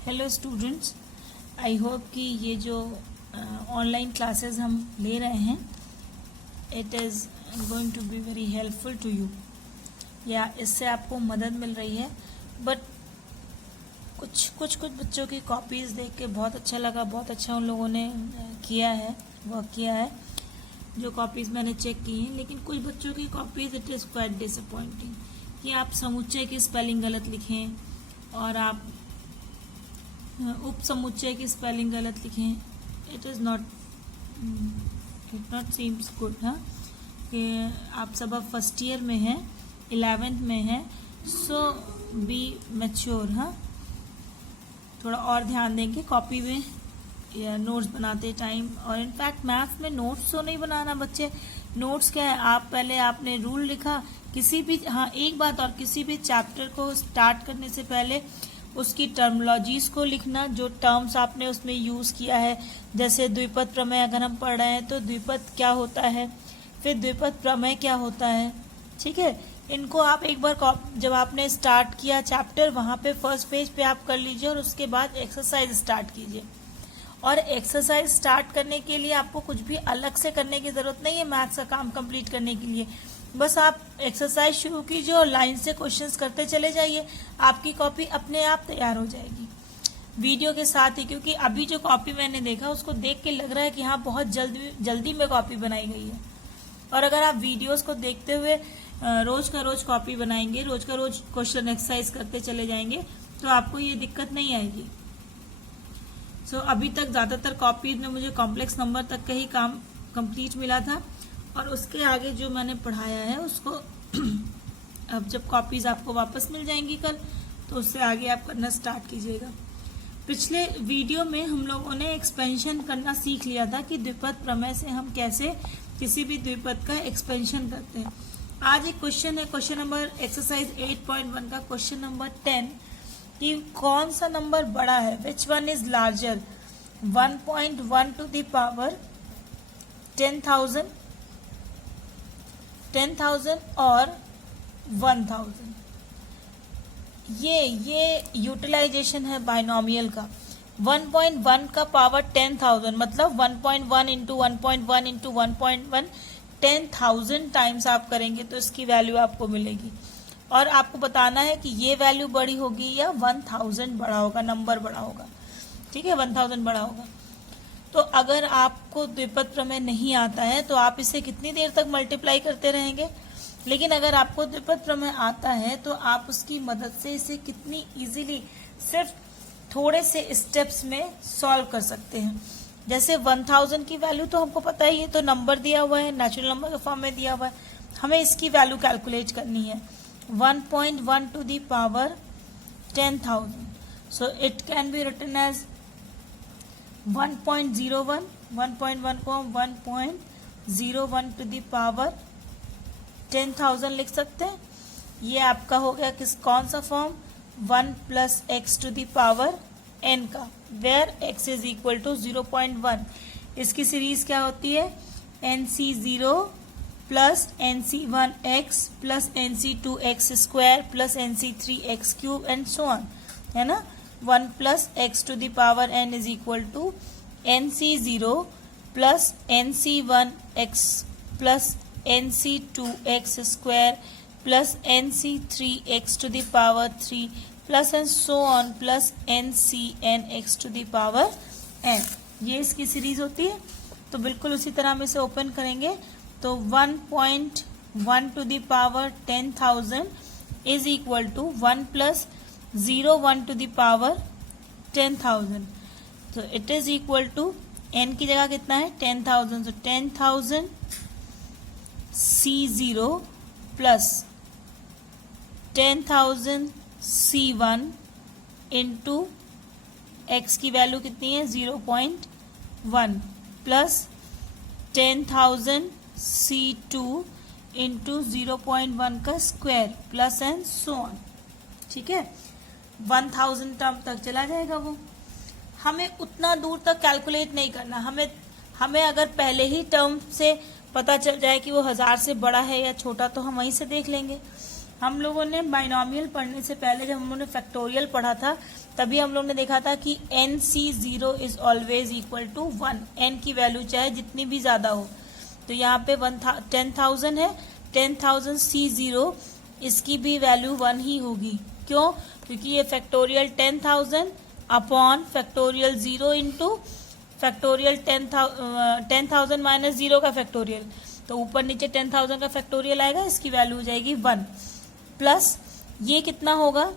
Hello students, I hope कि ये जो ऑनलाइन क्लासेस हम ले रहे हैं it is going to be very helpful to you, या इससे आपको मदद मिल रही है। बट कुछ बच्चों की कॉपीज़ देख के बहुत अच्छा लगा, बहुत अच्छा उन लोगों ने किया है, वर्क किया है जो कॉपीज़ मैंने चेक की हैं। लेकिन कुछ बच्चों की copies it is quite disappointing कि आप समुच्चय की स्पेलिंग गलत लिखें और आप उपसमुच्चय की स्पेलिंग गलत लिखें। It not seems good. हाँ, कि आप सब अब फर्स्ट ईयर में हैं, 11th में हैं, सो बी मैच्योर। हाँ, थोड़ा और ध्यान देंगे कॉपी में या नोट्स बनाते टाइम। और इनफैक्ट मैथ्स में नोट्स तो नहीं बनाना बच्चे। नोट्स क्या है, आप पहले आपने रूल लिखा किसी भी, हाँ एक बात और, किसी भी चैप्टर को स्टार्ट करने से पहले उसकी टर्मोलॉजीज को लिखना, जो टर्म्स आपने उसमें यूज किया है। जैसे द्विपद प्रमेय अगर हम पढ़ रहे हैं तो द्विपद क्या होता है, फिर द्विपद प्रमेय क्या होता है, ठीक है। इनको आप एक बार जब आपने स्टार्ट किया चैप्टर, वहां पे फर्स्ट पेज पे आप कर लीजिए और उसके बाद एक्सरसाइज स्टार्ट कीजिए। और एक्सरसाइज स्टार्ट करने के लिए आपको कुछ भी अलग से करने की जरूरत नहीं है मैथ्स का काम कंप्लीट करने के लिए। बस आप एक्सरसाइज शुरू कीजिए और लाइन से क्वेश्चंस करते चले जाइए, आपकी कॉपी अपने आप तैयार हो जाएगी वीडियो के साथ ही। क्योंकि अभी जो कॉपी मैंने देखा उसको देख के लग रहा है कि हाँ बहुत जल्दी में कॉपी बनाई गई है। और अगर आप वीडियोस को देखते हुए रोज का रोज कॉपी बनाएंगे, रोज का रोज क्वेश्चन एक्सरसाइज करते चले जाएंगे, तो आपको ये दिक्कत नहीं आएगी। सो अभी तक ज्यादातर कॉपी में मुझे कॉम्प्लेक्स नंबर तक का ही काम कंप्लीट मिला था, और उसके आगे जो मैंने पढ़ाया है उसको अब जब कॉपीज आपको वापस मिल जाएंगी कल, तो उससे आगे आप करना स्टार्ट कीजिएगा। पिछले वीडियो में हम लोगों ने एक्सपेंशन करना सीख लिया था कि द्विपद प्रमेय से हम कैसे किसी भी द्विपद का एक्सपेंशन करते हैं। आज एक क्वेश्चन है, क्वेश्चन नंबर एक्सरसाइज 8.1 का क्वेश्चन नंबर 10, कि कौन सा नंबर बड़ा है, which one is larger, 1.1 to the power 10,000 और 1,000। ये यूटिलाइजेशन है बाइनोमियल का। 1.1 का पावर 10,000 मतलब 1.1 इंटू 1.1 इंटू 1.1 10,000 टाइम्स आप करेंगे तो इसकी वैल्यू आपको मिलेगी। और आपको बताना है कि ये वैल्यू बड़ी होगी या 1,000 बड़ा होगा, नंबर बड़ा होगा, ठीक है, 1,000 बड़ा होगा। तो अगर आपको द्विपद प्रमेय नहीं आता है तो आप इसे कितनी देर तक मल्टीप्लाई करते रहेंगे। लेकिन अगर आपको द्विपद प्रमेय आता है तो आप उसकी मदद से इसे कितनी इजीली सिर्फ थोड़े से स्टेप्स में सॉल्व कर सकते हैं। जैसे 1,000 की वैल्यू तो हमको पता ही है, तो नंबर दिया हुआ है, नेचुरल नंबर के फॉर्म में दिया हुआ है, हमें इसकी वैल्यू कैलकुलेट करनी है। 1.1 to the power 10,000, so it can be written as 1.01 को हम 1.01 टू द पावर 10,000 लिख सकते हैं। ये आपका हो गया कौन सा form, 1 plus x to the power n का, where x is equal to 0.1। इसकी सीरीज क्या होती है, nc0 plus nc1x plus nc2x square plus nc3x cube and so on, है ना। 1 plus x to the power n is equal to nc0 plus nc1x plus nc2x square plus nc3x to the power 3 plus and so on plus ncnx to the power n। ये इसकी series होती है। तो बिल्कुल उसी तरह हम इसे ओपन करेंगे तो 1.1 to the power 10,000 is equal to 1 plus 0.1 to the power 10,000। तो it is equal to n की जगह कितना है 10,000, तो 10,000 C0 plus 10,000 C1 into x की वैल्यू कितनी है 0.1 प्लस 10,000 C2 इंटू 0.1 का square plus and so on, ठीक है। 1,000 टर्म तक चला जाएगा वो। हमें उतना दूर तक कैलकुलेट नहीं करना, हमें अगर पहले ही टर्म से पता चल जाए कि वो 1000 से बड़ा है या छोटा तो हम वहीं से देख लेंगे। हम लोगों ने बाइनोमियल पढ़ने से पहले जब हम लोगों ने फैक्टोरियल पढ़ा था तभी हम लोग ने देखा था कि NC0 is always equal to 1। n की वैल्यू चाहे जितनी भी ज्यादा हो, तो यहाँ पे 10,000 है, 10,000 C0 इसकी भी वैल्यू 1 ही होगी। क्यों? क्योंकि ये factorial 10,000 upon factorial 0 into factorial 10,000 minus 0 का फैक्टोरियल, तो ऊपर नीचे 10,000 का फैक्टोरियल आएगा, इसकी वैल्यू हो जाएगी 1 प्लस ये कितना होगा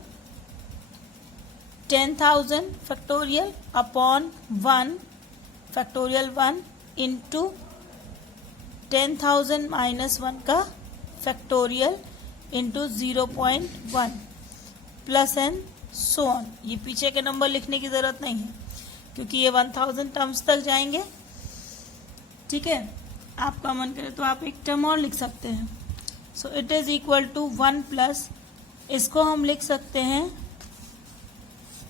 10,000 factorial upon 1 factorial 1 into 10,000 minus 1 का factorial into 0.1 plus and so on. ये पीछे के नंबर लिखने की जरूरत नहीं है क्योंकि ये 1000 टर्म्स तक जाएंगे। ठीक है, आपका मन करे तो आप एक टर्म और लिख सकते हैं। So it is equal to 1 plus, इसको हम लिख सकते हैं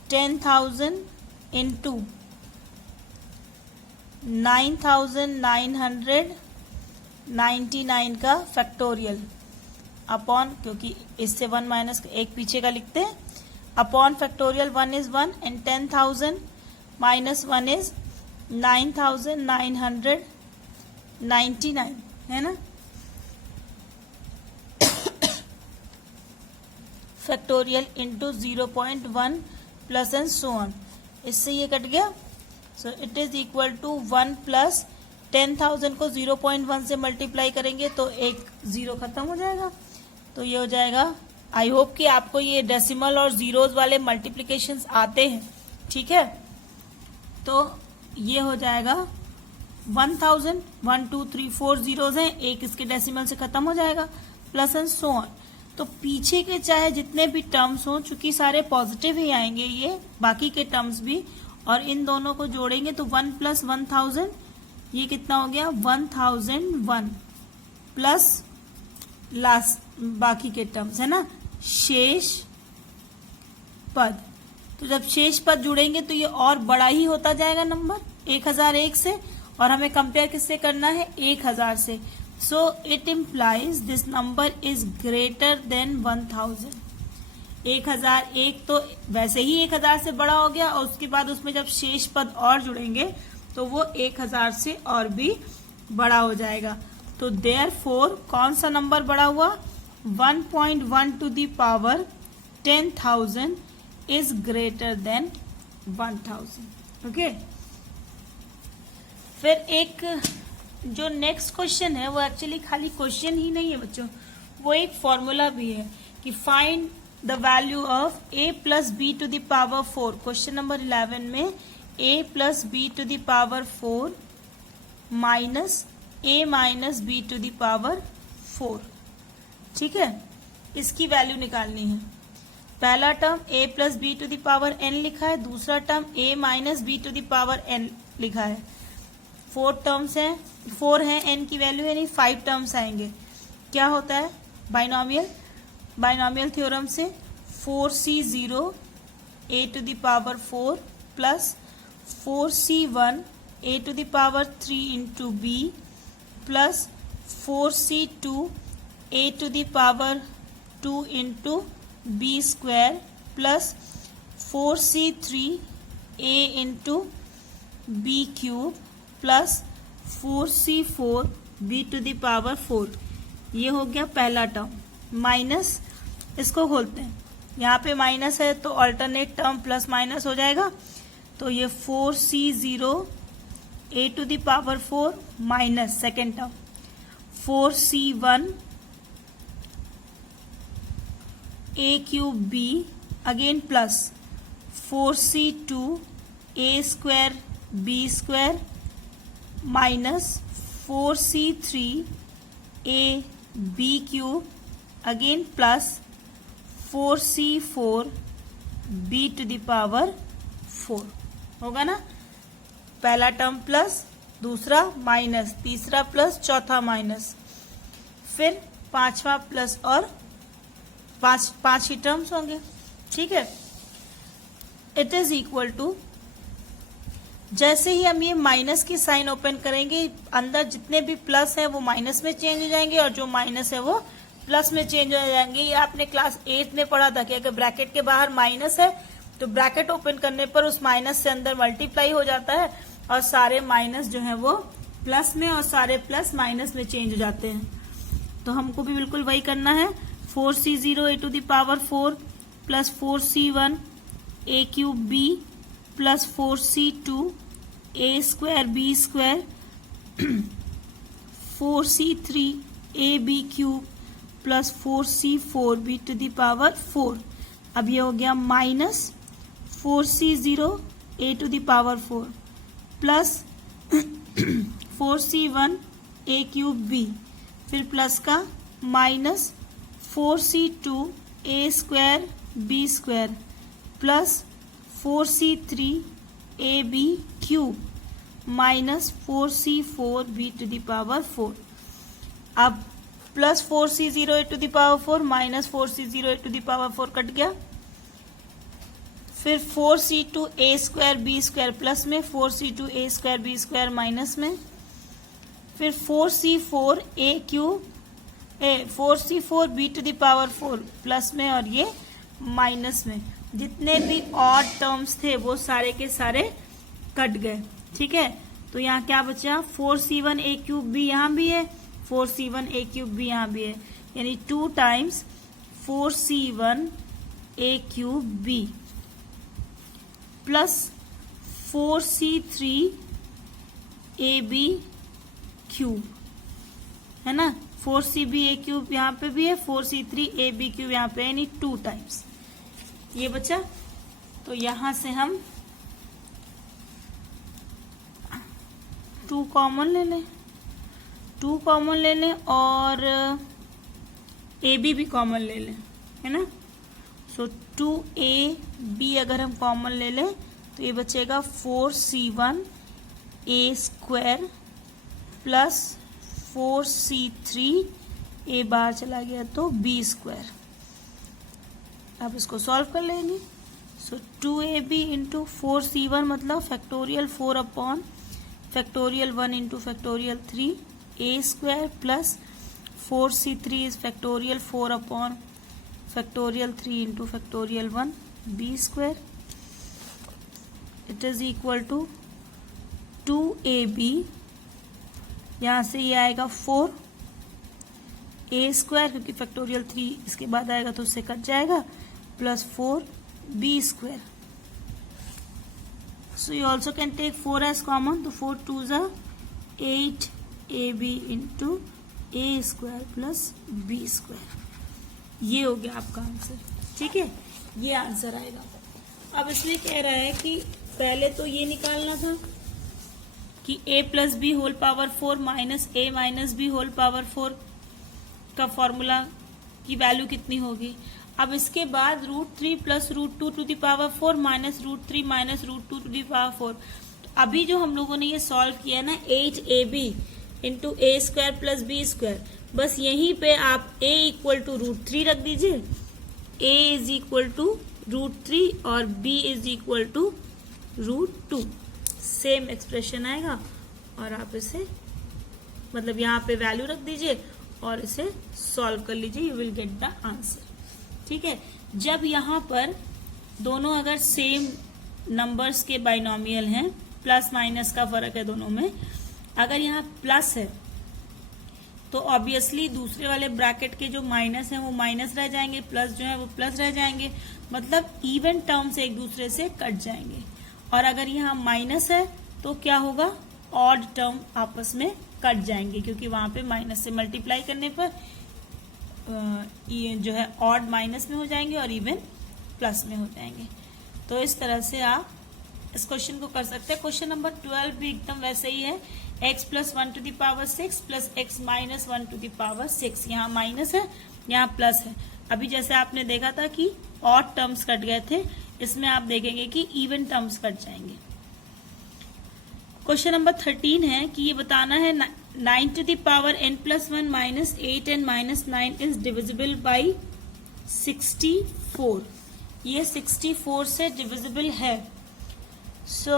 10,000 इंटू 9,999 का फैक्टोरियल अपॉन, क्योंकि इससे 1 माइनस एक पीछे का लिखते हैं, upon factorial 1 is 1 and 10,000 minus 1 is 9,999, है ना। Factorial into 0.1 plus and so on, इससे ये कट गया। So it is equal to 1 plus 10,000 को 0.1 से मल्टीप्लाई करेंगे तो एक जीरो खत्म हो जाएगा, तो ये हो जाएगा। आई होप कि आपको ये डेसिमल और जीरोज वाले मल्टीप्लीकेशंस आते हैं। ठीक है, तो ये हो जाएगा 1000, 1 2 3 4 जीरोज हैं, एक इसके डेसिमल से खत्म हो जाएगा, प्लस एंड सो ऑन। तो पीछे के चाहे जितने भी टर्म्स हों, चूंकि सारे पॉजिटिव ही आएंगे ये बाकी के टर्म्स भी, और इन दोनों को जोड़ेंगे तो 1 प्लस 1000 ये कितना हो गया 1001 प्लस लास्ट बाकी के टर्म्स, है ना, शेष पद। तो जब शेष पद जुड़ेंगे तो ये और बड़ा ही होता जाएगा नंबर 1001 से, और हमें कंपेयर किससे करना है 1000 से। So it implies this number is greater than 1000। 1001 तो वैसे ही 1000 से बड़ा हो गया, और उसके बाद उसमें जब शेष पद और जुड़ेंगे तो वो 1000 से और भी बड़ा हो जाएगा। तो देयरफॉर कौन सा नंबर बड़ा हुआ 1.1 to the power 10,000 is greater than 1000। Okay, फिर एक जो नेक्स्ट क्वेश्चन है वो एक्चुअली खाली क्वेश्चन ही नहीं है बच्चों, वो एक फॉर्मूला भी है कि find the value of a plus b to the power 4। Question number 11 में a plus b to the power 4 minus a minus b to the power 4। ठीक है, इसकी वैल्यू निकालनी है। पहला term a plus b to the power n लिखा है, दूसरा term a minus b to the power n लिखा है। 4 टर्म्स हैं, 4 है n की वैल्यू, यानी 5 टर्म्स आएंगे। क्या होता है बाइनोमियल थ्योरम से 4c0 a to the power 4 plus 4c1 a to the power 3 into b plus 4c2 a to the power 2 into b square plus 4c3 a into b cube plus 4c4 b to the power 4। ये हो गया पहला term, minus इसको खोलते हैं, यहाँ पे minus है तो अल्टरनेट टर्म प्लस माइनस हो जाएगा। तो ये 4c0 a to the power 4 minus second term 4c1 a cube b again plus 4c2 a square b square minus 4c3 a b cube again plus 4c4 b to the power 4 होगा ना। पहला term plus, दूसरा minus, तीसरा plus, चौथा minus, फिर पांचवा plus, और पांच ही टर्म्स होंगे। ठीक है, इट इज इक्वल टू, जैसे ही हम ये माइनस की साइन ओपन करेंगे, अंदर जितने भी प्लस है वो माइनस में चेंज हो जाएंगे और जो माइनस है वो प्लस में चेंज हो जाएंगे। ये आपने क्लास 8 में पढ़ा था कि अगर ब्रैकेट के बाहर माइनस है तो ब्रैकेट ओपन करने पर उस माइनस से अंदर मल्टीप्लाई हो जाता है और सारे माइनस जो है वो प्लस में और सारे प्लस माइनस में चेंज हो जाते हैं। तो हमको भी बिल्कुल वही करना है। 4c0 a to the power 4 plus 4c1 a cube b plus 4c2 a square b square 4c3 a b cube plus 4c4 b to the power 4। अब ये हो गया minus 4c0 a to the power 4 plus 4c1 a cube b, फिर plus का minus 4c2 a square b square plus 4c3 a b cube minus 4c4 b to the power 4। अब plus 4c0 a to the power 4 minus 4c0 a to the power 4 cut गया, फिर 4c2 a square b square plus में 4c2 a square b square minus में, फिर 4c4 a cube 4c4 b to the power 4 plus में और ये minus में। जितने भी ऑड टर्म्स थे वो सारे के सारे कट गए। ठीक है, तो यहाँ क्या बचा 4c1 a क्यूब b यहाँ भी है, 4c1 a क्यूब b यहाँ भी है, यानी 2 times 4c1 a cube b plus 4c3 ab cube, है ना। 4cb a क्यूब यहाँ पे भी है, 4c3 ab क्यूब यहाँ पे, यानी 2 टाइम्स ये बचा। तो यहां से हम 2 कॉमन ले लें, 2 कॉमन ले लें और ab भी कॉमन ले लें, है ना। सो 2ab अगर हम कॉमन ले लें तो ये बचेगा 4c1 a square plus 4c3 a बाहर चला गया तो b स्क्वायर। अब इसको सॉल्व कर लेंगे। सो 2ab इंटू 4c1 मतलब factorial 4 upon factorial 1 into factorial 3 a square plus 4c3 is factorial 4 upon factorial 3 into factorial 1 b square. It is equal to 2ab, यहां से ये आएगा 4 a स्क्वायर क्योंकि फैक्टोरियल 3 इसके बाद आएगा तो उससे कट जाएगा plus 4 b square. So you also can take 4 as common, तो 4 2 जा 8 ab into a square plus b square. ये हो गया आपका आंसर। ठीक है, ये आंसर आएगा। अब इसमें कह रहा है कि पहले तो ये निकालना था कि a plus b whole power 4 minus a minus b whole power 4 का फॉर्मूला की वैल्यू कितनी होगी। अब इसके बाद √3 plus √2 to the power 4 minus √3 minus √2 to the power 4। तो अभी जो हम लोगों ने ये सॉल्व किया ना 8ab into a square plus b square, बस यहीं पे आप a इक्वल टू √3 रख दीजिए, a इज इक्वल टू √3 और b is equal to √2। Same expression आएगा और आप इसे मतलब यहाँ पे वैल्यू रख दीजिए और इसे सॉल्व कर लीजिए, you will get the answer. ठीक है, जब यहाँ पर दोनों अगर सेम नंबर्स के बाइनोमियल हैं, प्लस माइनस का फर्क है दोनों में, अगर यहाँ प्लस है तो ऑब्वियसली दूसरे वाले ब्रैकेट के जो माइनस हैं वो माइनस रह जाएंगे, प्लस जो है वो प्लस रह जाएंगे, मतलब इवन टर्म्स एक दूसरे से कट जाएंगे। और अगर यहाँ माइनस है तो क्या होगा, ऑड टर्म आपस में कट जाएंगे क्योंकि वहां पे माइनस से मल्टीप्लाई करने पर ये जो है ऑड माइनस में हो जाएंगे और इवन प्लस में हो जाएंगे। तो इस तरह से आप इस क्वेश्चन को कर सकते हैं। क्वेश्चन नंबर 12 भी एकदम वैसे ही है, x plus 1 to the power 6 plus x minus 1 to the power 6। यहाँ माइनस है, यहाँ प्लस है। अभी जैसे आपने देखा था कि ऑड टर्म्स कट गए थे, इसमें आप देखेंगे कि इवन टर्म्स कट जाएंगे। क्वेश्चन नंबर 13 है कि ये बताना है 9 to the power n plus 1 minus 8n minus 9 is divisible by 64। ये 64 से डिविजिबल है। सो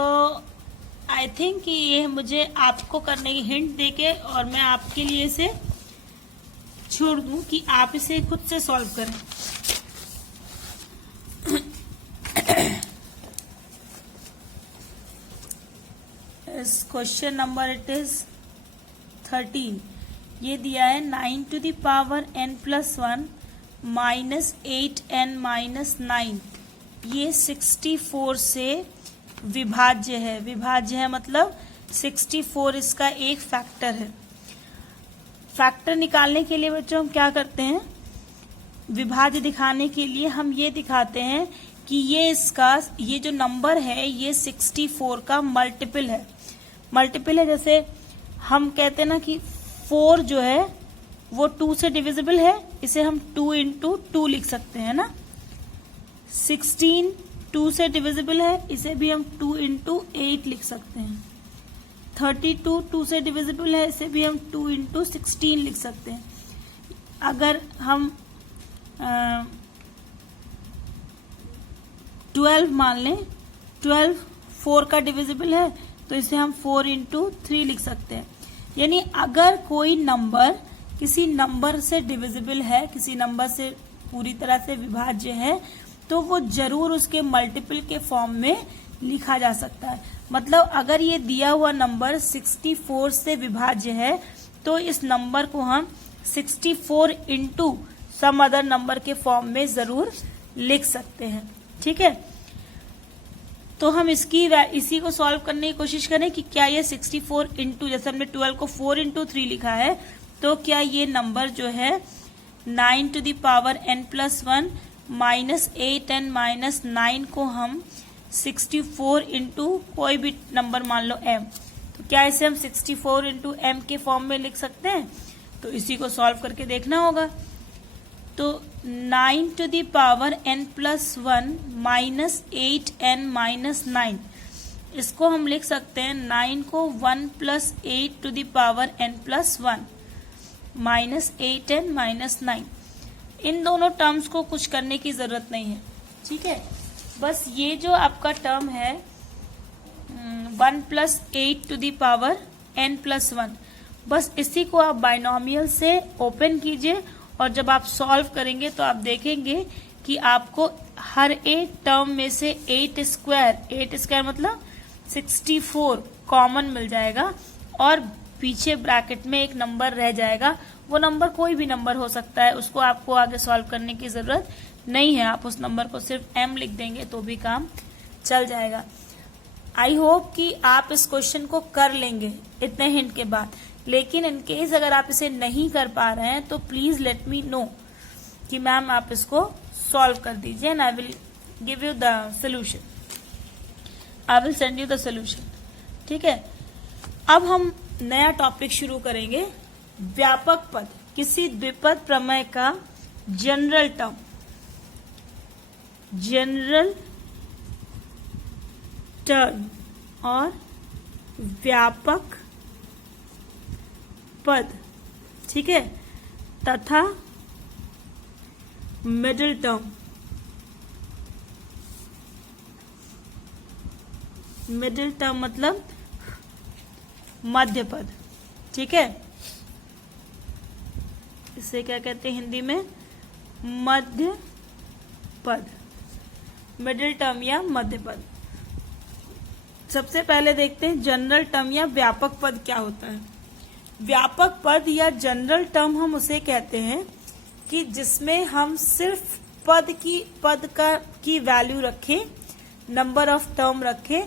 आई थिंक कि ये मुझे आपको करने की हिंट देके और मैं आपके लिए इसे छोड़ दूं कि आप इसे खुद से सॉल्व करें। इस क्वेश्चन नंबर इट इज 13। ये दिया है 9 to the power n+1 minus 8n-9। ये 64 से विभाज्य है। विभाज्य है मतलब 64 इसका एक फैक्टर है। फैक्टर निकालने के लिए बच्चों हम क्या करते हैं, विभाज्य दिखाने के लिए हम ये दिखाते हैं कि ये जो नंबर है ये 64 का मल्टीपल है। मल्टीपल है, जैसे हम कहते हैं ना कि 4 जो है वो 2 से डिविजिबल है, इसे हम 2 into 2 लिख सकते हैं ना। 16 2 से डिविजिबल है, इसे भी हम 2 into 8 लिख सकते हैं। 32 2 से डिविजिबल है, इसे भी हम 2 into 16 लिख सकते हैं। अगर हम 12 मान लें, 12 4 का डिविजिबल है तो इसे हम 4 into 3 लिख सकते हैं। यानी अगर कोई नंबर किसी नंबर से डिविजिबल है, किसी नंबर से पूरी तरह से विभाज्य है, तो वो जरूर उसके मल्टीपल के फॉर्म में लिखा जा सकता है। मतलब अगर ये दिया हुआ नंबर 64 से विभाज्य है तो इस नंबर को हम 64 into सम अदर नंबर के फॉर्म में जरूर लिख सकते हैं। ठीक है, तो हम इसी को सॉल्व करने की कोशिश करें कि क्या ये 64 into, जैसे हमने 12 को 4 into 3 लिखा है, तो क्या ये नंबर जो है 9 to the power n+1 minus 8n-9 को हम 64 into कोई भी नंबर मान लो m, तो क्या इसे हम 64 into m के फॉर्म में लिख सकते हैं? तो इसी को सॉल्व करके देखना होगा। तो 9 to the power n+1 minus 8n-9, इसको हम लिख सकते हैं 9 को 1 + 8 to the power n+1 minus 8n-9। इन दोनों टर्म्स को कुछ करने की जरूरत नहीं है। ठीक है, बस ये जो आपका टर्म है 1 + 8 to the power n+1, बस इसी को आप बाइनोमियल से ओपन कीजिए और जब आप सॉल्व करेंगे तो आप देखेंगे कि आपको हर एक टर्म में से 8 स्क्वायर मतलब 64 कॉमन मिल जाएगा और पीछे ब्रैकेट में एक नंबर रह जाएगा। वो नंबर कोई भी नंबर हो सकता है, उसको आपको आगे सॉल्व करने की जरूरत नहीं है। आप उस नंबर को सिर्फ m लिख देंगे तो भी काम चल जाएगा। आई होप कि आप इस क्वेश्चन को कर लेंगे इतने हिंट के बाद। लेकिन इन केस अगर आप इसे नहीं कर पा रहे हैं तो प्लीज लेट मी नो कि मैम आप इसको सॉल्व कर दीजिए and I will give you the solution, I will send you the solution. ठीक है, अब हम नया टॉपिक शुरू करेंगे, व्यापक पद, किसी द्विपद प्रमेय का जनरल टर्म, और व्यापक पद, ठीक है, तथा मिडिल टर्म। मिडिल टर्म मतलब मध्य पद। ठीक है, इसे क्या कहते हैं हिंदी में? मध्य पद, मिडिल टर्म या मध्य पद। सबसे पहले देखते हैं जनरल टर्म या व्यापक पद क्या होता है। व्यापक पद या जनरल टर्म हम उसे कहते हैं कि जिसमें हम सिर्फ पद की वैल्यू रखें, नंबर ऑफ टर्म रखें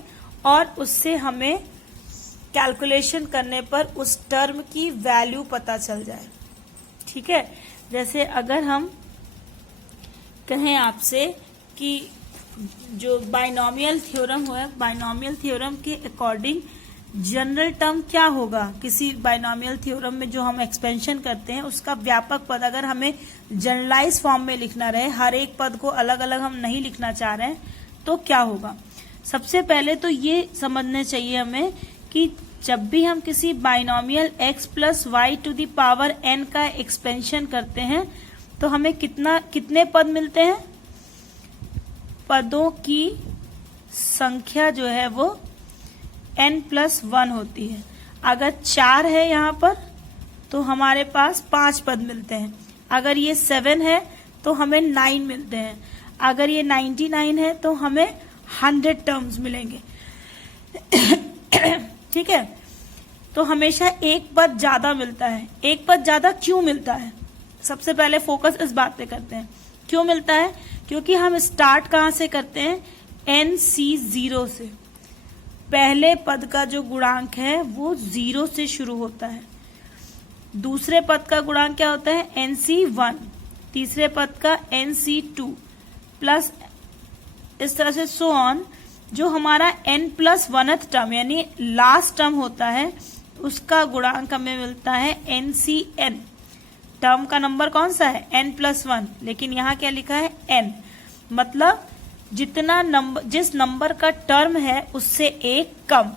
और उससे हमें कैलकुलेशन करने पर उस टर्म की वैल्यू पता चल जाए। ठीक है, जैसे अगर हम कहें आपसे कि जो बाइनोमियल थ्योरम हुआ है, बाइनोमियल थ्योरम के अकॉर्डिंग जनरल टर्म क्या होगा, किसी बाइनोमियल थ्योरम में जो हम एक्सपेंशन करते हैं उसका व्यापक पद अगर हमें जनरलाइज फॉर्म में लिखना रहे, हर एक पद को अलग अलग हम नहीं लिखना चाह रहे हैं, तो क्या होगा? सबसे पहले तो ये समझना चाहिए हमें कि जब भी हम किसी binomial x + y to the power n का एक्सपेंशन करते हैं तो हमें कितने पद मिलते हैं? पदों की संख्या जो है वो n + 1 होती है। अगर 4 है यहाँ पर तो हमारे पास 5 पद मिलते हैं। अगर ये 7 है तो हमें 9 मिलते हैं। अगर ये 99 है तो हमें 100 टर्म्स मिलेंगे। ठीक है, तो हमेशा एक पद ज्यादा मिलता है। एक पद ज्यादा क्यों मिलता है? सबसे पहले फोकस इस बात पे करते हैं, क्यों मिलता है? क्योंकि हम स्टार्ट कहां से करते हैं? NC0 से। पहले पद का जो गुणांक है वो 0 से शुरू होता है। दूसरे पद का गुणांक क्या होता है? NC1। तीसरे पद का NC2 प्लस इस तरह से सो ऑन। जो हमारा n+1th टर्म यानी लास्ट टर्म होता है उसका गुणांक हमें मिलता है NCN। टर्म का नंबर कौन सा है? n+1, लेकिन यहाँ क्या लिखा है? n। मतलब जितना नंबर, जिस नंबर का टर्म है उससे एक कम,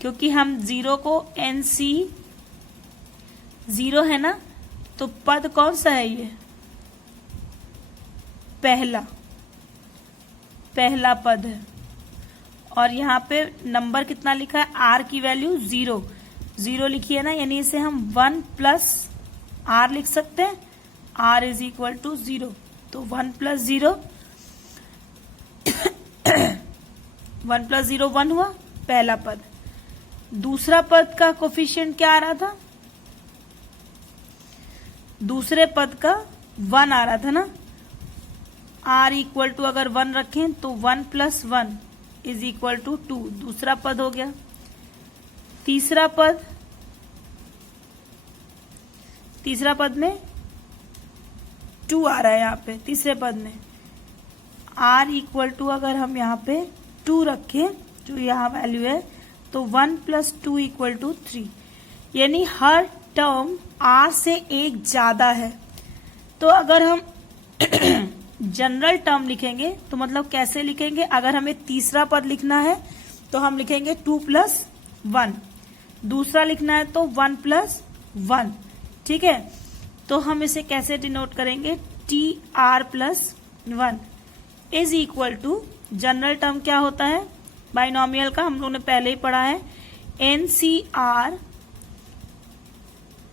क्योंकि हम 0 को NC0 है ना, तो पद कौन सा है? ये पहला पद है। और यहाँ पे नंबर कितना लिखा है? r की वैल्यू 0 लिखी है ना, यानी इसे हम 1+r लिख सकते हैं। r = 0, तो 1+0 1 हुआ पहला पद। दूसरा पद का कोफिशिएंट क्या आ रहा था? दूसरे पद का 1 आ रहा था ना। r अगर 1 रखें तो 1+1 = 2, दूसरा पद हो गया। तीसरा पद में 2 आ रहा है यहाँ पे। तीसरे पद में r अगर हम यहाँ पे 2 रखें, जो यहाँ वैल्यू है, तो 1+2 = 3, यानी हर टर्म r से एक ज्यादा है। तो अगर हम जनरल टर्म लिखेंगे तो मतलब कैसे लिखेंगे? अगर हमें तीसरा पद लिखना है तो हम लिखेंगे 2+1, दूसरा लिखना है तो 1+1। ठीक है, तो हम इसे कैसे डिनोट करेंगे? TR+1 = जनरल टर्म क्या होता है बाइनोमियल का? हम लोगों ने पहले ही पढ़ा है, NCR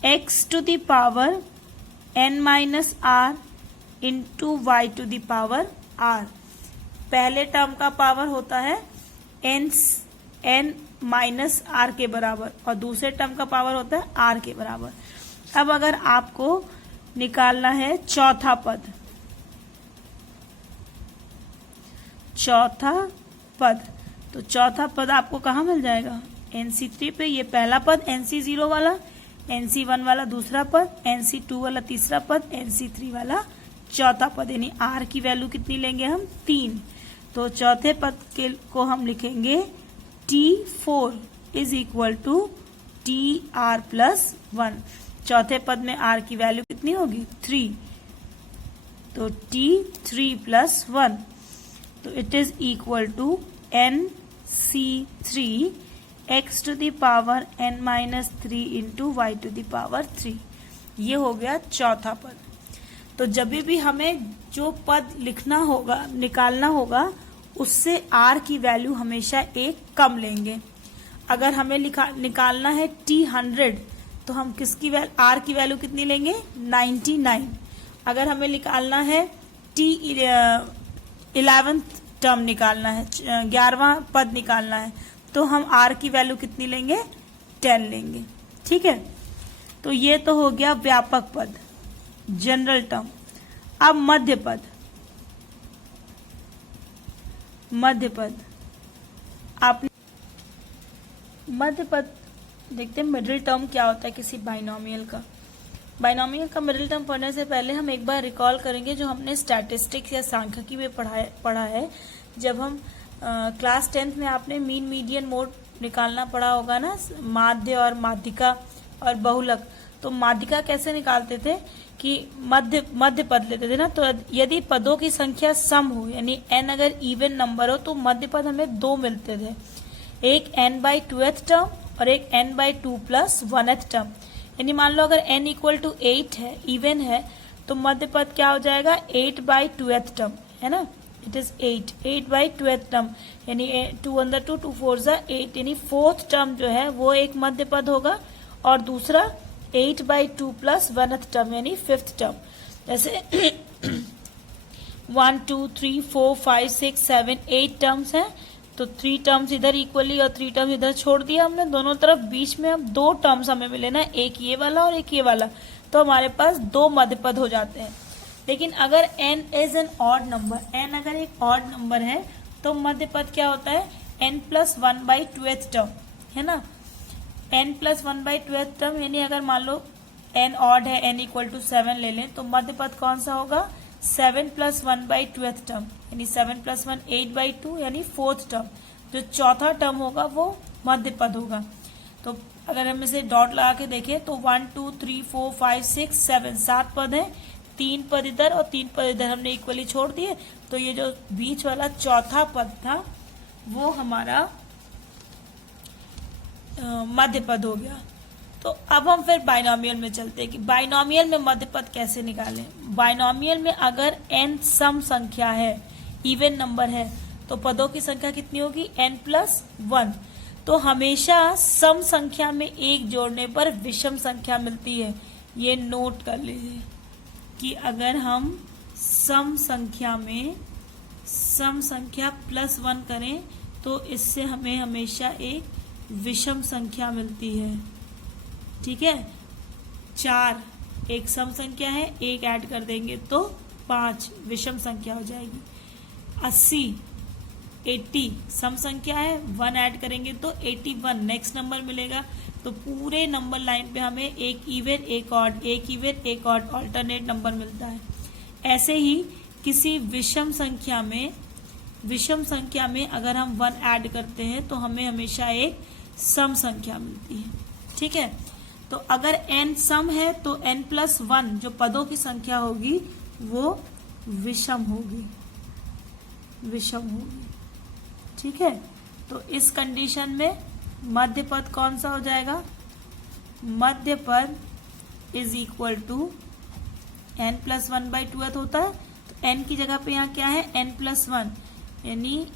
x⁻n−r इंटू y⁻r। पहले टर्म का पावर होता है n-r के बराबर और दूसरे टर्म का पावर होता है r के बराबर। अब अगर आपको निकालना है चौथा पद, तो चौथा पद आपको कहाँ मिल जाएगा? NC3 पे। ये पहला पद NC0 वाला, NC1 वाला दूसरा पद, NC2 वाला तीसरा पद, NC3 वाला चौथा पद, यानी r की वैल्यू कितनी लेंगे हम? 3। तो चौथे पद को हम लिखेंगे T4 = TR+1। चौथे पद में r की वैल्यू कितनी होगी? 3, तो T3+1, तो it is equal to NC3 x⁻n−3 into y⁻3। ये हो गया चौथा पद। तो जब भी हमें जो पद लिखना होगा, निकालना होगा, उससे r की वैल्यू हमेशा एक कम लेंगे। अगर हमें निकालना है T100 तो हम किसकी r की वैल्यू कितनी लेंगे? 99। अगर हमें निकालना है T11 टर्म निकालना है, 11वां पद निकालना है, तो हम r की वैल्यू कितनी लेंगे? 10 लेंगे। ठीक है, तो ये तो हो गया व्यापक पद, जनरल टर्म। अब मध्य पद आपने मध्य पद देखते हैं मिडिल टर्म क्या होता है किसी बाइनोमियल का। बाइनोमियल का मिडिल टर्म पढ़ने से पहले हम एक बार रिकॉल करेंगे जो हमने स्टैटिस्टिक्स या सांख्यिकी में पढ़ा है। जब हम क्लास 10th में आपने मीन मीडियन मोड निकालना पड़ा होगा ना, माध्य और माध्यिका और बहुलक। तो माध्यिका कैसे निकालते थे कि मध्य पद लेते थे ना, तो यदि पदों की संख्या सम हो यानी n अगर इवन नंबर हो तो मध्य पद हमें 2 मिलते थे, एक n/2th टर्म और एक n/2+1th टर्म। यानी मान लो अगर n = 8 है, इवन है, तो मध्य पद क्या हो जाएगा? 8/2th टर्म, है ना, इट इज 8/2th टर्म, यानी 2 × 2 2 4 8, यानी 4th टर्म जो है वो एक मध्य पद होगा और दूसरा 8/2 प्लस 1th टर्म यानी 5th टर्म। जैसे 1 2 3 4 5 6 7 8 टर्म्स हैं, तो 3 टर्म्स इधर इक्वली और 3 टर्म्स इधर छोड़ दिया हमने दोनों तरफ। बीच में अब 2 टर्म्स हमें मिले ना, एक ये वाला और एक ये वाला, तो हमारे पास 2 मध्यपद हो जाते हैं। लेकिन अगर n is an odd number, n अगर एक ऑड नंबर है तो मध्यपद क्या होता है, n प्लस 1/2th टर्म, है ना। n प्लस 1/2th टर्म यानी अगर मान लो n ऑड है, n इक्वल टू 7 ले लें, तो मध्यपद कौन सा होगा, 7 प्लस 1/2th टर्म यानी 7 प्लस 1 8/2 यानी 4th टर्म। जो चौथा टर्म होगा वो मध्यपद होगा। तो अगर हम इसे डॉट लगा के देखें तो 1 2 3 4 5 6 7 7 पद हैं, 3 पद इधर और 3 पद इधर हमने इक्वली छोड़ दिए, तो ये जो बीच वाला चौथा पद था वो हमारा मध्यपद हो गया। तो अब हम फिर बाइनोमियल में चलते हैं कि बाइनोमियल में मध्यपद कैसे निकालें। बाइनोमियल में अगर n सम संख्या है, इवन नंबर है, तो पदों की संख्या कितनी होगी, n प्लस 1। तो हमेशा सम संख्या में एक जोड़ने पर विषम संख्या मिलती है। ये नोट कर लीजिए कि अगर हम सम संख्या में सम संख्या प्लस 1 करें तो इससे हमें हमेशा एक विषम संख्या मिलती है। ठीक है, 4 एक सम संख्या है, 1 ऐड कर देंगे तो 5 विषम संख्या हो जाएगी। 80 सम संख्या है, 1 ऐड करेंगे तो 81 नेक्स्ट नंबर मिलेगा। तो पूरे नंबर लाइन पे हमें एक इवन एक ऑड, एक इवन एक ऑड ऑल्टरनेट नंबर मिलता है। ऐसे ही किसी विषम संख्या में अगर हम 1 ऐड करते हैं तो हमें हमेशा एक सम संख्या मिलती है। ठीक है, तो अगर n सम है तो n प्लस 1 जो पदों की संख्या होगी वो विषम होगी। ठीक है, तो इस कंडीशन में मध्य पद कौन सा हो जाएगा, मध्य पद is equal to n plus 1/2 होता है, तो n की जगह पे यहाँ क्या है, n प्लस 1 यानी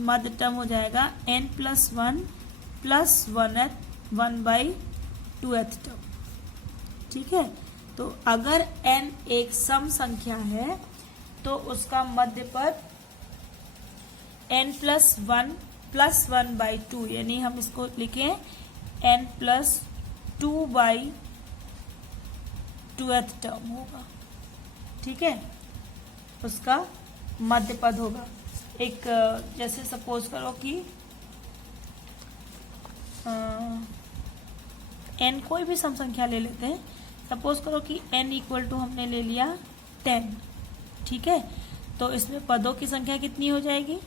मध्य टर्म हो जाएगा n plus 1 plus 1/2th term. ठीक है, तो अगर n एक सम संख्या है तो उसका मध्य पद n प्लस 1 प्लस 1/2 यानी हम इसको लिखें n प्लस 2/2th टर्म होगा। ठीक है, उसका मध्य पद होगा। एक जैसे सपोज करो कि n कोई भी सम संख्या ले लेते हैं। सपोज करो कि n इक्वल टू हमने ले लिया 10। ठीक है, तो इसमें पदों की संख्या कितनी हो जाएगी,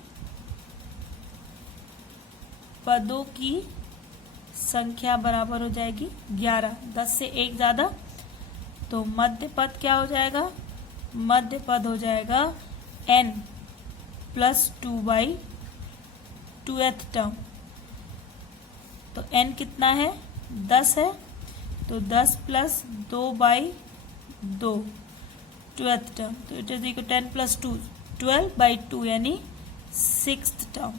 पदों की संख्या बराबर हो जाएगी 11, 10 से 1 ज्यादा, तो मध्य पद क्या हो जाएगा, मध्य पद हो जाएगा n प्लस 2/2th टर्म। तो n कितना है, 10 है, तो 10 प्लस 2/2th टर्म, तो इट इज इक्वल 10 प्लस 2 12/2 यानी 6th टर्म।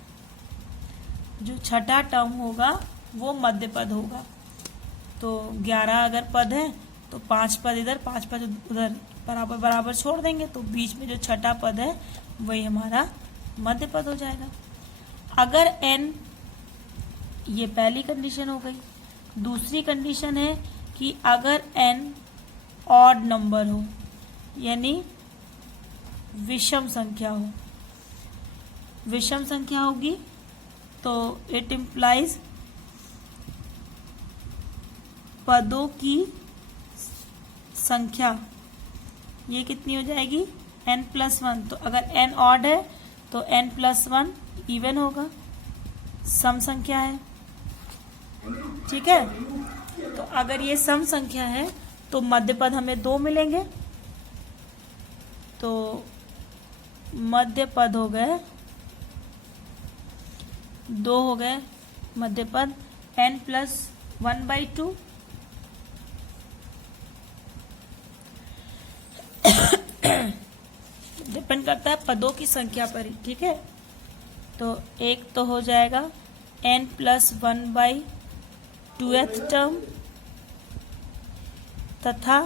जो छठा टर्म होगा वो मध्य पद होगा। तो 11 अगर पद है तो 5 पद इधर 5 पद उधर बराबर बराबर छोड़ देंगे, तो बीच में जो छठा पद है वही हमारा मध्य पद हो जाएगा। अगर n, ये पहली कंडीशन हो गई। दूसरी कंडीशन है कि अगर n ऑड नंबर हो यानी विषम संख्या हो, विषम संख्या होगी तो इट इम्प्लाइज पदों की संख्या ये कितनी हो जाएगी, n प्लस 1। तो अगर n ऑड है तो n प्लस 1 इवन होगा, सम संख्या है। ठीक है, तो अगर ये सम संख्या है तो मध्य पद हमें 2 मिलेंगे। तो मध्य पद हो गए 2 हो गए मध्य पद, n प्लस 1/2 डिपेंड करता है पदों की संख्या पर ही। ठीक है, तो एक तो हो जाएगा n प्लस 1/2th टर्म तथा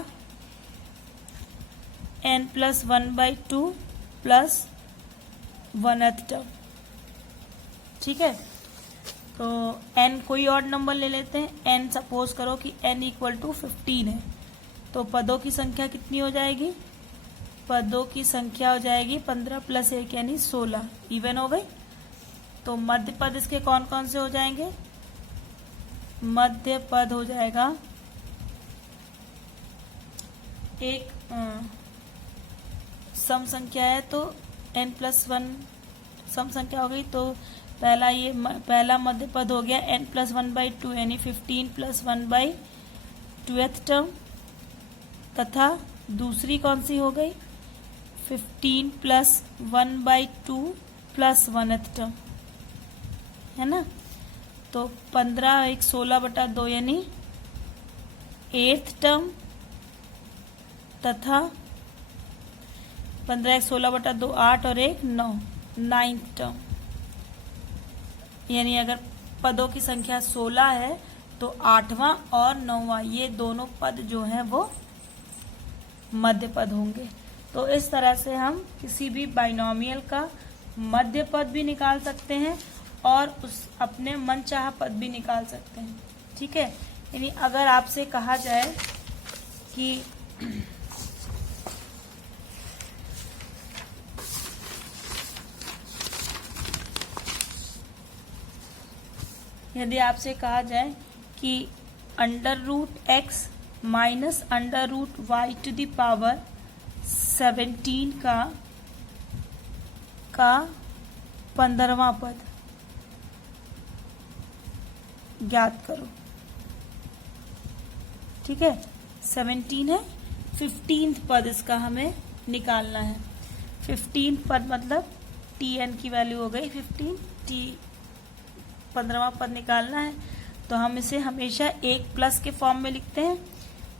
n plus 1/2 plus 1th term. ठीक है, तो n कोई और नंबर ले लेते हैं। n सपोज करो कि n इक्वल टू 15 है, तो पदों की संख्या कितनी हो जाएगी? पदों की संख्या हो जाएगी 15 प्लस 1 यानी 16। इवन हो गई। तो मध्य पद इसके कौन कौन से हो जाएंगे? मध्य पद हो जाएगा एक सम संख्या है तो n प्लस 1 सम संख्या हो गई, तो पहला मध्य पद हो गया n प्लस 1/2 यानी 15 प्लस 1/2th टर्म, तथा दूसरी कौन सी हो गई? 15 प्लस 1/2 प्लस 1th टर्म, है ना। तो 15 एक 16/2 यानी 8th टर्म, तथा 15 एक 16/2 8 और एक 9 9th टर्म। यानी अगर पदों की संख्या 16 है तो 8वां और 9वां ये दोनों पद जो हैं वो मध्य पद होंगे। तो इस तरह से हम किसी भी बाइनोमियल का मध्य पद भी निकाल सकते हैं और उस अपने मनचाहा पद भी निकाल सकते हैं। ठीक है, यानी अगर आपसे कहा जाए कि यदि आपसे कहा जाए कि √x minus √y to the power 17 का 15वां पद ज्ञात करो। ठीक है, 17 है, 15th पद इसका हमें निकालना है। 15th पद मतलब tn की वैल्यू हो गई 15, t 15वां पद निकालना है, तो हम इसे हमेशा एक प्लस के फॉर्म में लिखते हैं।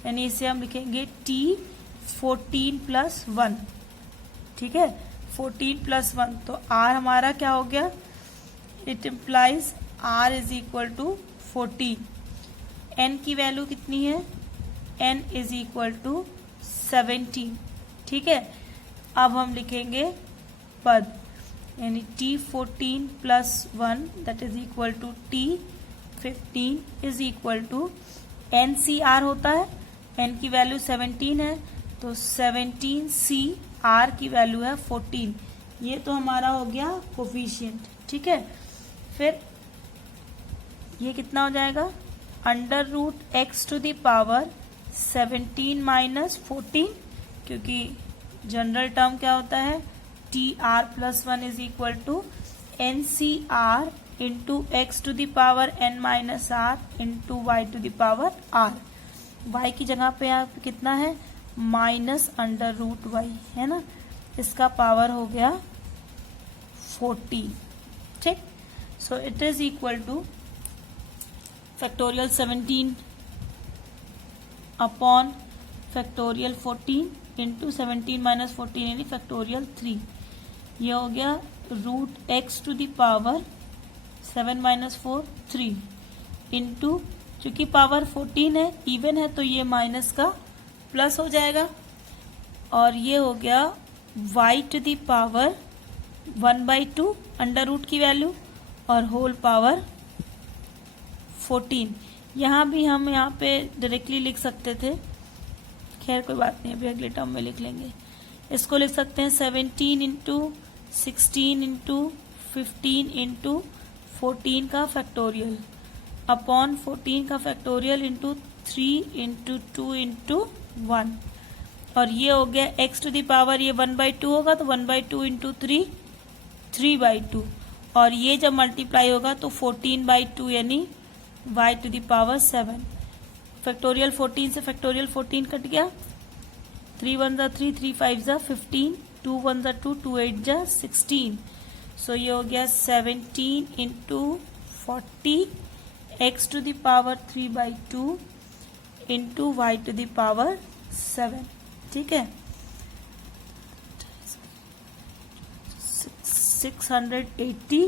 यानी इसे हम लिखेंगे t 14 प्लस 1। ठीक है, 14 प्लस 1, तो r हमारा क्या हो गया? It implies r is equal to 14। n की वैल्यू कितनी है? n is equal to 17। ठीक है, अब हम लिखेंगे पद, यानी t 14 plus 1 that is equal to t 15 is equal to NCR होता है। n की वैल्यू 17 है, तो 17C r की वैल्यू है 14। ये तो हमारा हो गया कोफिशिएंट। ठीक है, फिर ये कितना हो जाएगा? √x to the power 17 minus 14, क्योंकि जनरल टर्म क्या होता है? TR plus 1 is equal to NCR into x to the power n minus r into y to the power r। y की जगह पे यहाँ पे कितना है? माइनस √y है ना, इसका पावर हो गया 14। ठीक, so it is equal to factorial 17 upon factorial 14 into 17 minus 14 यानी फैक्टोरियल 3। ये हो गया √x to the power 7 minus 4 3 into, चूंकि पावर 14 है, इवन है, तो ये माइनस का प्लस हो जाएगा, और ये हो गया y to the power 1/2 under root की वैल्यू और होल पावर 14। यहाँ भी हम यहाँ पे डायरेक्टली लिख सकते थे, खैर कोई बात नहीं, अभी अगले टर्म में लिख लेंगे। इसको लिख सकते हैं 17 इंटू 16 इंटू 15 इंटू 14 का फैक्टोरियल अपॉन 14 का फैक्टोरियल इंटू 3 इंटू 2 इंटू 1, और ये हो गया x टू द पावर, ये 1/2 होगा तो 1/2 इंटू 3 3/2, और ये जब मल्टीप्लाई होगा तो 14/2 यानी y to the power 7। Factorial 14 से फैक्टोरियल 14 कट गया, 3 1 जा 3, 3 5 जा 15, 2 1 जा 2, 2 8 जा 16। सो ये हो गया 17 into 40 x to the power 3/2 into y to the power 7। ठीक है, 680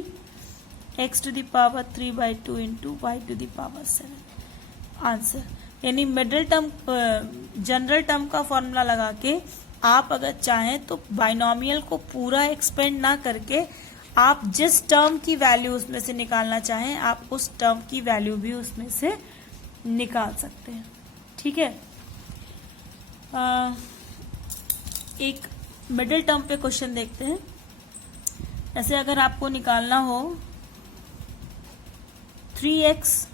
x to the power 3/2 into y to the power 7 answer. यानी मिडिल टर्म जनरल टर्म का फॉर्मूला लगा के आप अगर चाहें तो बाइनोमियल को पूरा एक्सपेंड ना करके आप जिस टर्म की वैल्यू उसमें से निकालना चाहें आप उस टर्म की वैल्यू भी उसमें से निकाल सकते हैं। ठीक है, एक मिडिल टर्म पे क्वेश्चन देखते हैं। ऐसे अगर आपको निकालना हो 3x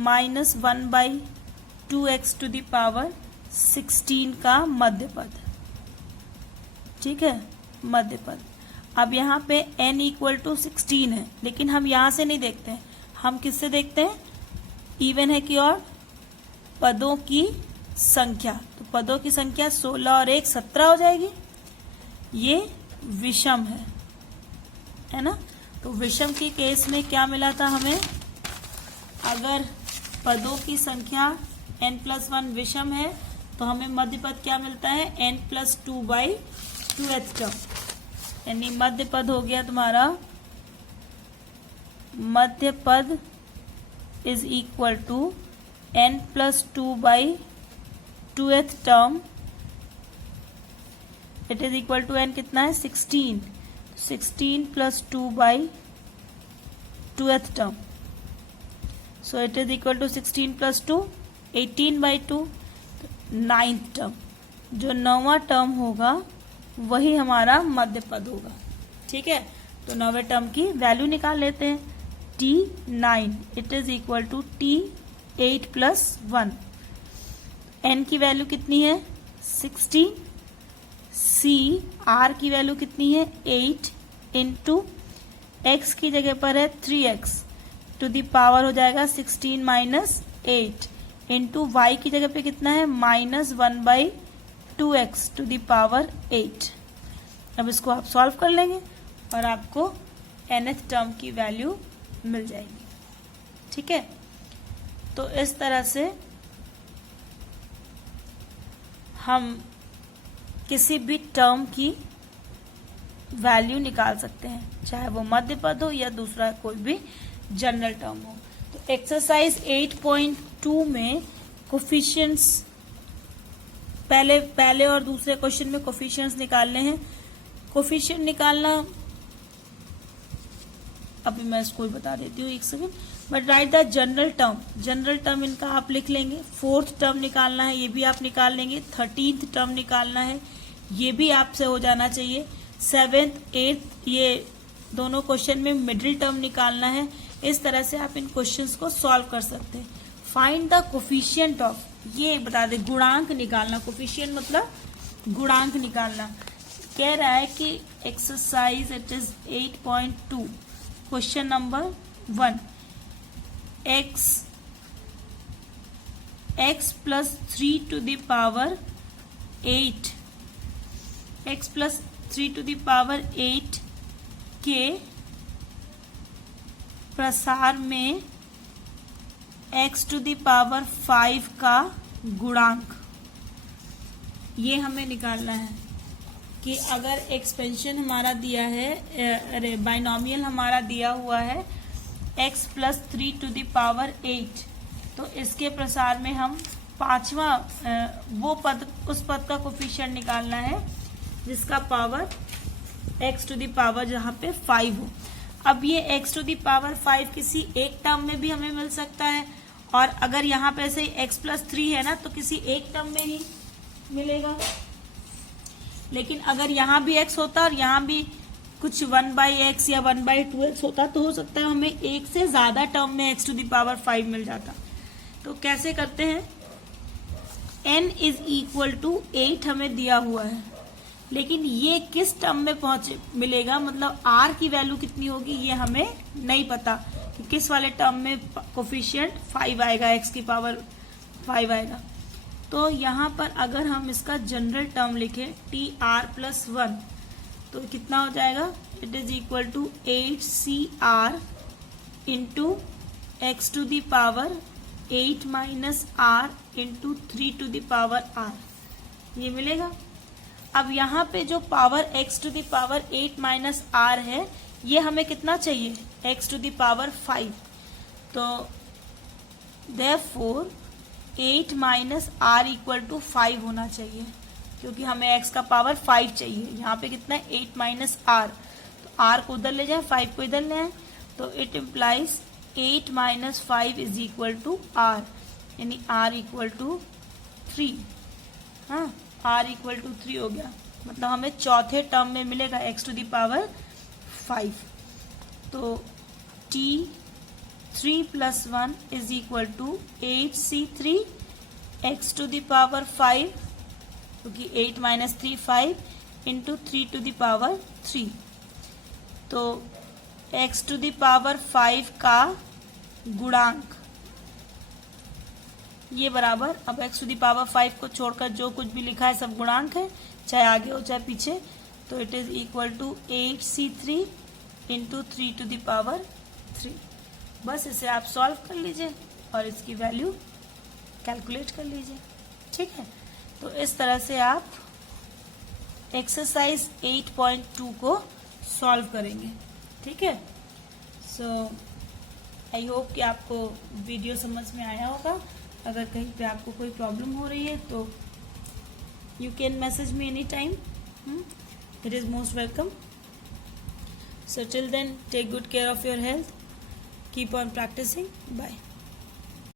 minus 1/2x to the power 16 का मध्य पद। ठीक है, मध्य पद। अब यहाँ पे n इक्वल टू 16 है, लेकिन हम यहां से नहीं देखते हैं, हम किससे देखते हैं, इवन है कि और पदों की संख्या। तो पदों की संख्या 16 और 1 17 हो जाएगी। ये विषम है ना। तो विषम के केस में क्या मिला था हमें, अगर पदों की संख्या n+1 विषम है तो हमें मध्य पद क्या मिलता है, n+2/2th टर्म। यानी मध्य पद हो गया तुम्हारा, मध्य पद is equal to n+2/2th term. It is equal to n कितना है, 16 +2/2th term. So it is equal to 16 + 2 18/2 9th term. जो 9वां टर्म होगा वही हमारा मध्य पद होगा। ठीक है, तो 9वें टर्म की वैल्यू निकाल लेते हैं। T9 it is equal to T8 + 1। n की वैल्यू कितनी है, 16। C R की वैल्यू कितनी है, 8 इंटू x की जगह पर है 3x टू द पावर हो जाएगा 16 माइनस 8 इंटू y की जगह पे कितना है, -1/2x टू द पावर 8। अब इसको आप सॉल्व कर लेंगे और आपको nth टर्म की वैल्यू मिल जाएगी। ठीक है, तो इस तरह से हम किसी भी टर्म की वैल्यू निकाल सकते हैं, चाहे वो मध्य पद हो या दूसरा कोई भी जनरल टर्म हो। तो एक्सरसाइज 8.2 में कोफिशिएंट्स पहले और दूसरे क्वेश्चन में कोफिशिएंट्स निकालने हैं। कोफिशिएंट निकालना अभी मैं इसको बता देती हूँ, एक second. But right the general term, general term इनका आप लिख लेंगे। 4th टर्म निकालना है, ये भी आप निकाल लेंगे। 13th टर्म निकालना है, ये भी आपसे हो जाना चाहिए। 7th 8th ये दोनों क्वेश्चन में मिडिल टर्म निकालना है। इस तरह से आप इन क्वेश्चंस को सॉल्व कर सकते हैं। फाइंड द कोफिशिएंट ऑफ, ये बता दे, गुणांक निकालना। कोफिशिएंट मतलब गुणांक निकालना। कह रहा है कि exercise it is 8.2 question number 1, x + 3 to the power 8, x + 3 to the power 8 के प्रसार में x टू द पावर 5 का गुणांक, ये हमें निकालना है कि अगर एक्सपेंशन हमारा दिया है, अरे बाइनोमियल हमारा दिया हुआ है x + 3 टू द पावर 8, तो इसके प्रसार में हम 5वां वो पद, उस पद का कोफिशिएंट निकालना है जिसका power x to the power जहां पे 5 हो। अब ये x टू द पावर 5 किसी एक टर्म में भी हमें मिल सकता है, और अगर यहाँ पे ऐसे x + 3 है ना तो किसी एक टर्म में ही मिलेगा। लेकिन अगर यहाँ भी x होता और यहाँ भी कुछ 1/x या 1/2x होता तो हो सकता है हमें एक से ज्यादा टर्म में x टू द पावर 5 मिल जाता। तो कैसे करते हैं, n इज इक्वल टू 8 हमें दिया हुआ है, लेकिन ये किस टर्म में पहुंचे मिलेगा, मतलब r की वैल्यू कितनी होगी ये हमें नहीं पता कि किस वाले टर्म में कोफिशिएंट 5 आएगा, x की पावर 5 आएगा। तो यहाँ पर अगर हम इसका जनरल टर्म लिखें tr + 1 तो कितना हो जाएगा, it is equal to 8cr into x to the power 8 - r into 3 to the power r, ये मिलेगा। अब यहाँ पे जो power x to the power 8 - r है, ये हमें कितना चाहिए, x टू द पावर 5। तो therefore 8 minus r equal to 5 होना चाहिए, क्योंकि हमें x का पावर 5 चाहिए। यहाँ पे कितना है 8 माइनस आर, तो r को उधर ले जाए, 5 को इधर ले आए, तो it implies 8 minus 5 is equal to r, यानी r इक्वल टू 3। हाँ, r इक्वल टू 3 हो गया, मतलब हमें चौथे टर्म में मिलेगा x टू द पावर 5। तो t 3 plus 1 is equal to 8c3 x to the power 5, क्योंकि 8 minus 3 5 into 3 to the power 3। तो x टू द पावर 5 का गुणांक ये बराबर, अब x टू द पावर 5 को छोड़कर जो कुछ भी लिखा है सब गुणांक है, चाहे आगे हो चाहे पीछे। तो it is equal to 8c3 into 3 to the power 3। बस इसे आप सॉल्व कर लीजिए और इसकी वैल्यू कैलकुलेट कर लीजिए। ठीक है, तो इस तरह से आप एक्सरसाइज 8.2 को सॉल्व करेंगे। ठीक है, सो आई होप कि आपको वीडियो समझ में आया होगा। अगर कहीं पे आपको कोई प्रॉब्लम हो रही है तो you can message me any time, it is most welcome. So till then, take good care of your health. Keep on practicing. Bye.